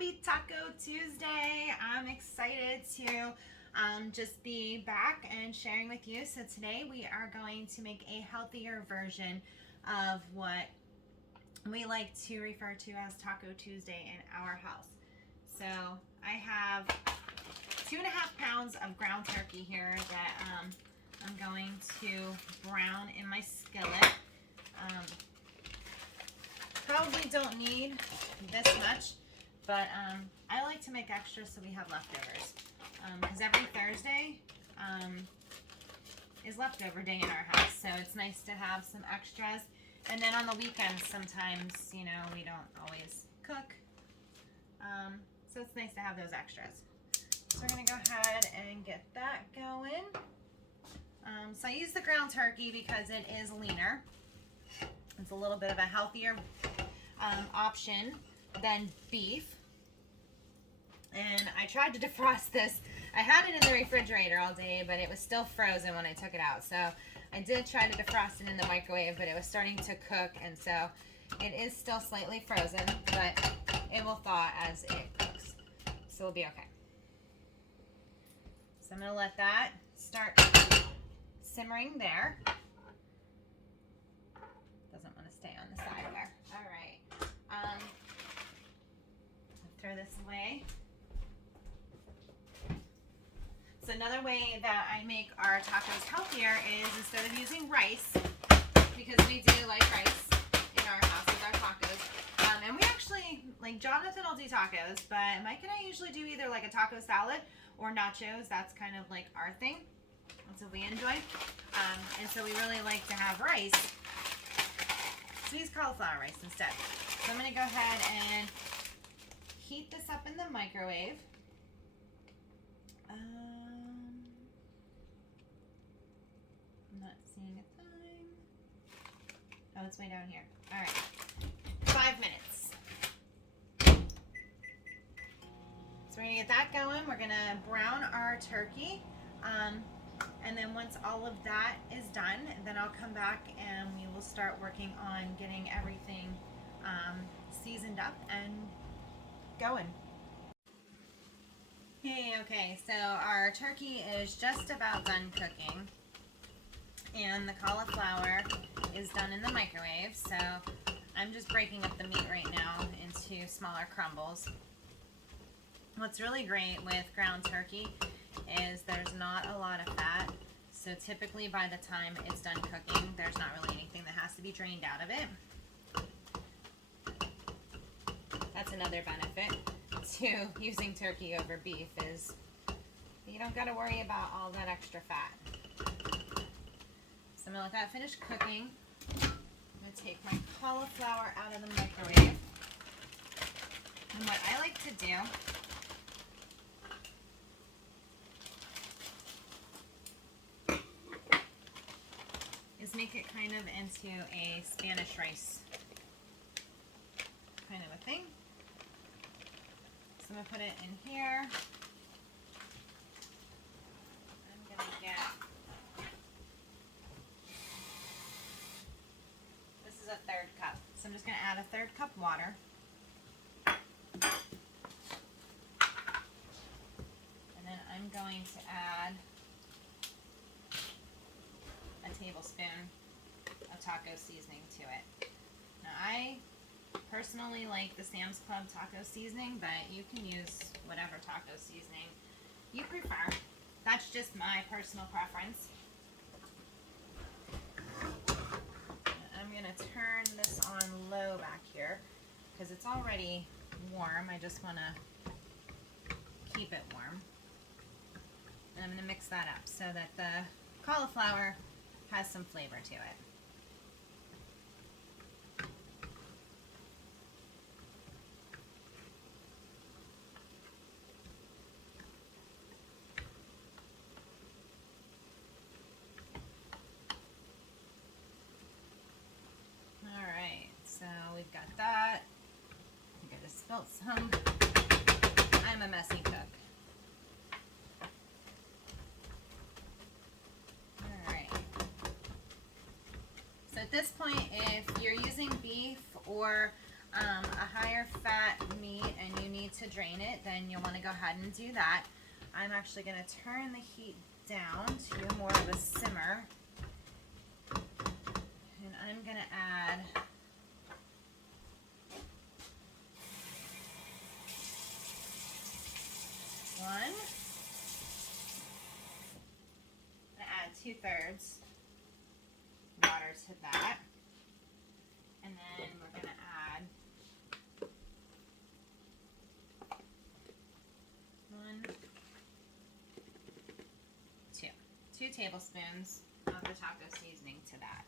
Happy Taco Tuesday. I'm excited to just be back and sharing with you. So today we are going to make a healthier version of what we like to refer to as Taco Tuesday in our house. So I have 2.5 pounds of ground turkey here that I'm going to brown in my skillet. Probably don't need this much, but I like to make extra so we have leftovers. Because every Thursday is leftover day in our house, so it's nice to have some extras. And then on the weekends, sometimes, you know, we don't always cook, so it's nice to have those extras. So we're gonna go ahead and get that going. So I use the ground turkey because it is leaner. It's a little bit of a healthier option than beef. And I tried to defrost this. I had it in the refrigerator all day, but it was still frozen when I took it out. So I did try to defrost it in the microwave, but it was starting to cook, and so it is still slightly frozen, but it will thaw as it cooks. So we'll be okay. So I'm gonna let that start simmering there. Doesn't want to stay on the side there. All right. I'll throw this away. So another way that I make our tacos healthier is instead of using rice, because we do like rice in our house with our tacos. And we actually, like Jonathan will do tacos, but Mike and I usually do either like a taco salad or nachos. That's kind of like our thing. That's what we enjoy. And so we really like to have rice. So we use cauliflower rice instead. So I'm going to go ahead and heat this up in the microwave. I'm not seeing a time. Oh, it's way down here. All right. 5 minutes. So we're going to get that going. We're going to brown our turkey. And then once all of that is done, then I'll come back and we will start working on getting everything seasoned up and going. Hey, okay, so our turkey is just about done cooking, and the cauliflower is done in the microwave, so I'm just breaking up the meat right now into smaller crumbles. What's really great with ground turkey is there's not a lot of fat, so typically by the time it's done cooking, there's not really anything that has to be drained out of it. That's another benefit to using turkey over beef is you don't got to worry about all that extra fat. So I'm going to let that finish cooking. I'm going to take my cauliflower out of the microwave. And what I like to do is make it kind of into a Spanish rice kind of a thing. So I'm going to put it in here. I'm going to get, this is a 1/3 cup. So I'm just going to add a 1/3 cup water. And then I'm going to add a tablespoon of taco seasoning to it. Now I personally like the Sam's Club taco seasoning, but you can use whatever taco seasoning you prefer. That's just my personal preference. I'm going to turn this on low back here because it's already warm. I just want to keep it warm. And I'm going to mix that up so that the cauliflower has some flavor to it. Alright, so we've got that. I think I just spilled some. I'm a messy cook. At this point, if you're using beef or a higher fat meat and you need need to drain it, then you'll want to go ahead and do that. I'm actually going to turn the heat down to more of a simmer. And I'm going to add one. I'm going to add 2/3 water to that. And then we're going to add 2 tablespoons of the taco seasoning to that.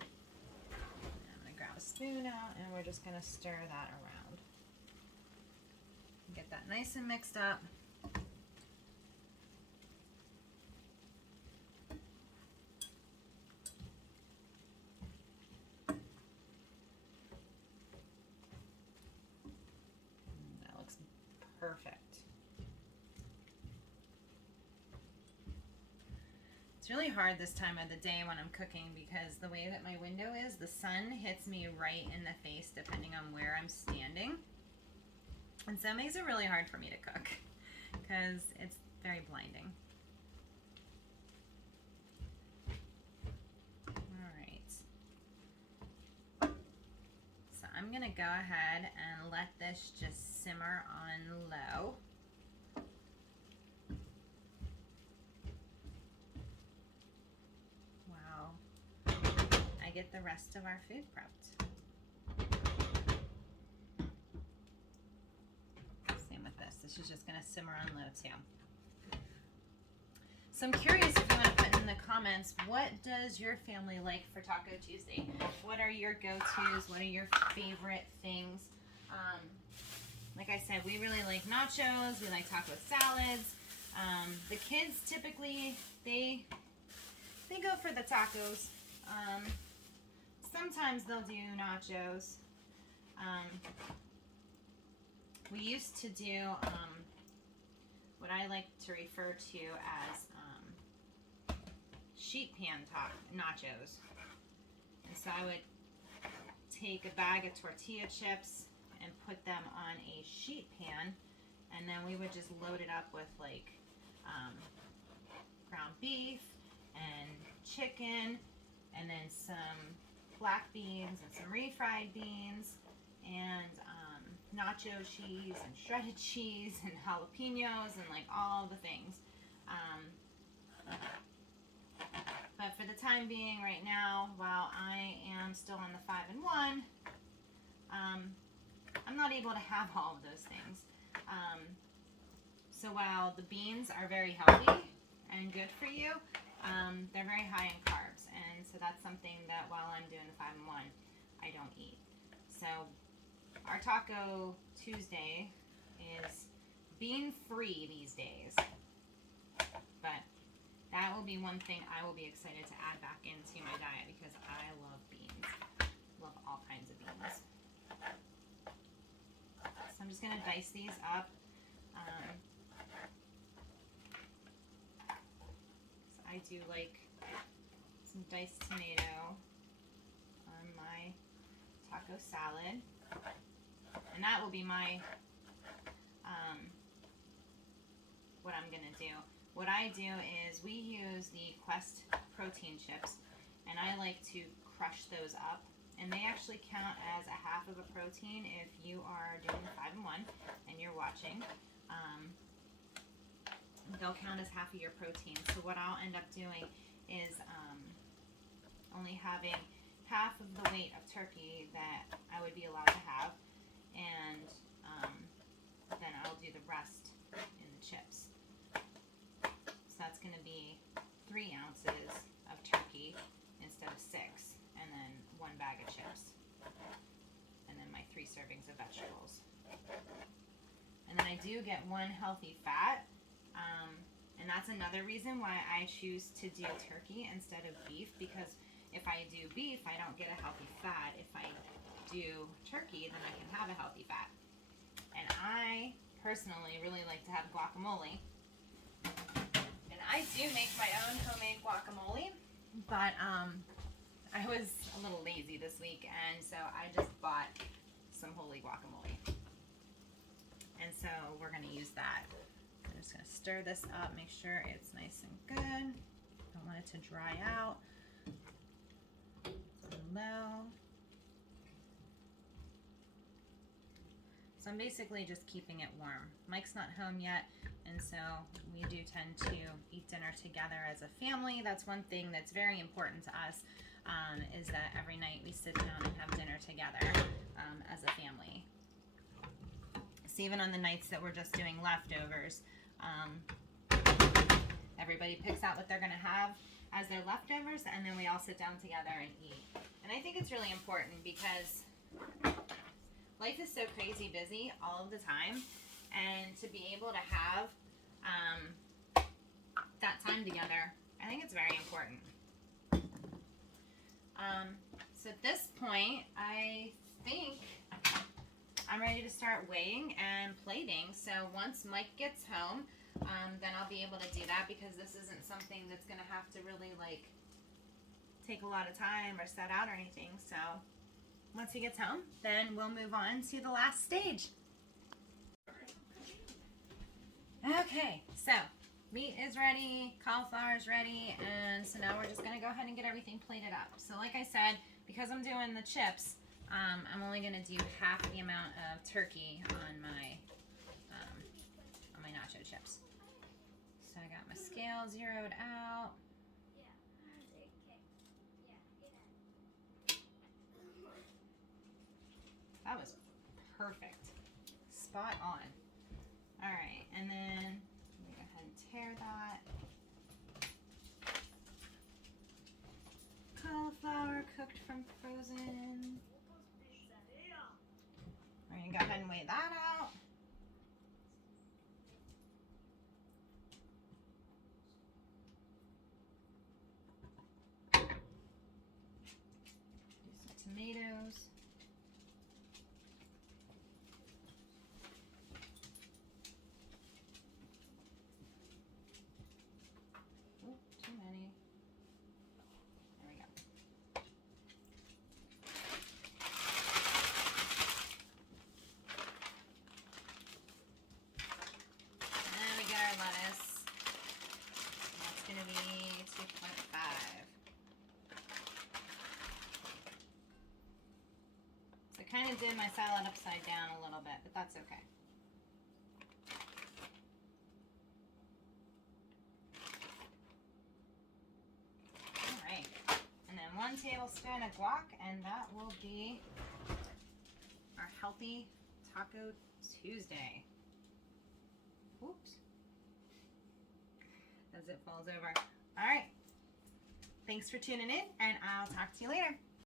And I'm going to grab a spoon out and we're just going to stir that around. Get that nice and mixed up. That looks perfect. It's really hard this time of the day when I'm cooking because the way that my window is, the sun hits me right in the face depending on where I'm standing. And so it makes it really hard for me to cook because it's very blinding. Alright. So I'm going to go ahead and let this just simmer on low. Get the rest of our food prepped. Same with this. This is just going to simmer on low too. So I'm curious if you want to put in the comments, what does your family like for Taco Tuesday? What are your go-tos? What are your favorite things? Like I said, we really like nachos. We like taco salads. The kids typically, they go for the tacos. Sometimes they'll do nachos. We used to do what I like to refer to as sheet pan nachos. And so I would take a bag of tortilla chips and put them on a sheet pan, and then we would just load it up with like ground beef and chicken, and then some black beans and some refried beans and nacho cheese and shredded cheese and jalapenos and like all the things. But for the time being right now, while I am still on the 5-in-1, I'm not able to have all of those things. So while the beans are very healthy and good for you, they're very high in carbs, and so that's something that while I'm doing the 5-in-1, I don't eat. So our Taco Tuesday is bean-free these days, but that will be one thing I will be excited to add back into my diet because I love beans. Love all kinds of beans. So I'm just going to dice these up. I do like some diced tomato on my taco salad, and that will be my what I'm gonna do. What I do is we use the Quest protein chips, and I like to crush those up, and they actually count as a half of a protein if you are doing the 5-in-1 and you're watching. They'll count as half of your protein. So what I'll end up doing is only having half of the weight of turkey that I would be allowed to have, and then I'll do the rest in the chips. So that's going to be 3 ounces of turkey instead of 6, and then 1 bag of chips, and then my 3 servings of vegetables. And then I do get 1 healthy fat. And that's another reason why I choose to do turkey instead of beef, because if I do beef, I don't get a healthy fat. If I do turkey, then I can have a healthy fat. And I personally really like to have guacamole. And I do make my own homemade guacamole, but I was a little lazy this week, and so I just bought some holy guacamole. And so we're gonna use that. I'm just gonna stir this up, make sure it's nice and good. Don't want it to dry out. Low. So I'm basically just keeping it warm. Mike's not home yet, and so we do tend to eat dinner together as a family. That's one thing that's very important to us, is that every night we sit down and have dinner together as a family. So even on the nights that we're just doing leftovers, everybody picks out what they're gonna have as their leftovers, and then we all sit down together and eat. And I think it's really important because life is so crazy busy all of the time, and to be able to have that time together, I think it's very important. So at this point, I think I'm ready to start weighing and plating. So once Mike gets home, then I'll be able to do that, because this isn't something that's going to have to really like take a lot of time or set out or anything. So once he gets home, then we'll move on to the last stage. Okay, so meat is ready, cauliflower is ready, and so now we're just going to go ahead and get everything plated up. So like I said, because I'm doing the chips, I'm only going to do half the amount of turkey on my nacho chips. So I got my scale zeroed out. That was perfect. Spot on. All right, and then let me go ahead and tear that. Cauliflower cooked from frozen. All right, go ahead and weigh that out. Do some tomatoes. Too many. There we go. And then we get our lettuce. That's going to be 2.5. So I kind of did my salad upside down a little bit, but that's okay. Alright, and then 1 tablespoon of guac, and that will be our healthy Taco Tuesday. Oops. As it falls over. Alright, thanks for tuning in, and I'll talk to you later.